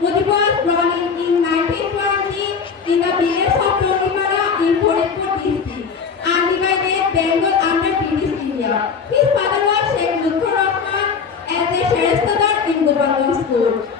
Mujib was born in 1920 in the village of Tongimara in Phoritzpur district and divided Bengal under British India. His father was Sheikh Lutfur Rahman as a Sharastadar in Gopalganj School.